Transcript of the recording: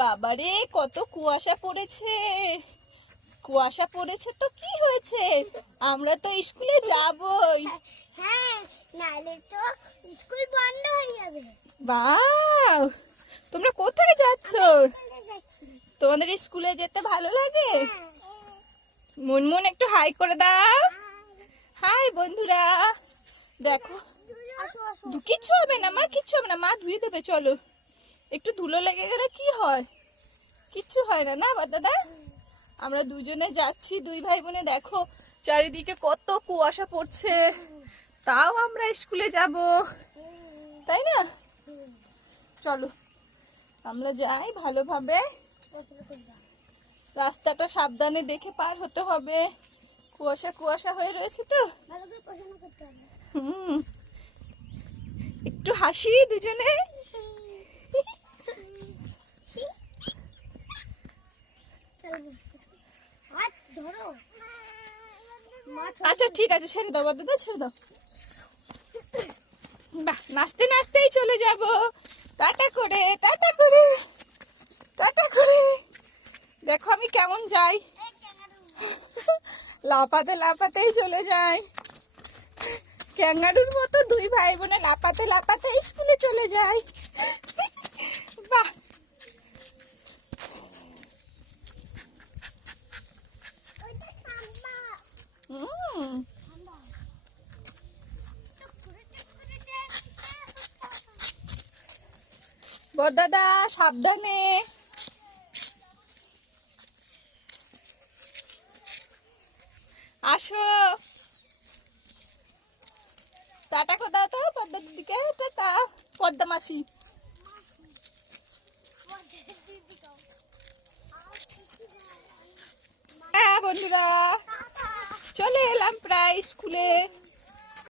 বাবারে কত কুয়াশা পড়েছে। কুয়াশা পড়েছে তো কি হয়েছে, আমরা তো স্কুলে যাবই। হ্যাঁ, নালে তো স্কুল বন্ধ হয়ে যাবে। বাহ, তোমরা কোথায় যাচ্ছ? তোমাদের স্কুলে যেতে ভালো লাগে? মুনমুন একটু হাই করে দাও। হাই বন্ধুরা, দেখো কিচ্ছু হবে না মা, কিচ্ছু হবে না, মা ধুয়ে দেবে। চলো, একটু ধুলো লেগে গেলে কি হয়, কিচ্ছু হয় না, না দাদা? আমরা দুজনে যাচ্ছি, দুই ভাই বোনে। দেখো চারিদিকে কত কুয়াশা পড়ছে, তাও আমরা স্কুলে যাব, তাই না? চলো আমরা যাই ভালোভাবে। রাস্তাটা সাবধানে দেখে পার হতে হবে, কুয়াশা কুয়াশা হয়ে রয়েছে তো। একটু হাসি দুজনে। আচ্ছা ঠিক আছে, ছেড়ে দাও দাদা, ছেড়ে দাও। বাহ, নাচতে নাচতেই চলে যাব। টাটা করে, টাটা করে, টাটা করে। দেখো আমি কেমন যাই, লাফাতে লাফাতেই চলে যাই। ক্যাঙ্গারুর মতো দুই ভাই বোনে লাফাতে লাফাতে স্কুলে চলে যায়। বাহ, বড়দাদা সাবধানে। আসো, টাটা কথা তো পদ্মা দিদিকে, টাটা পদ্মা মাসি। হ্যাঁ বন্ধুরা, চলে এলাম প্রায় স্কুলে।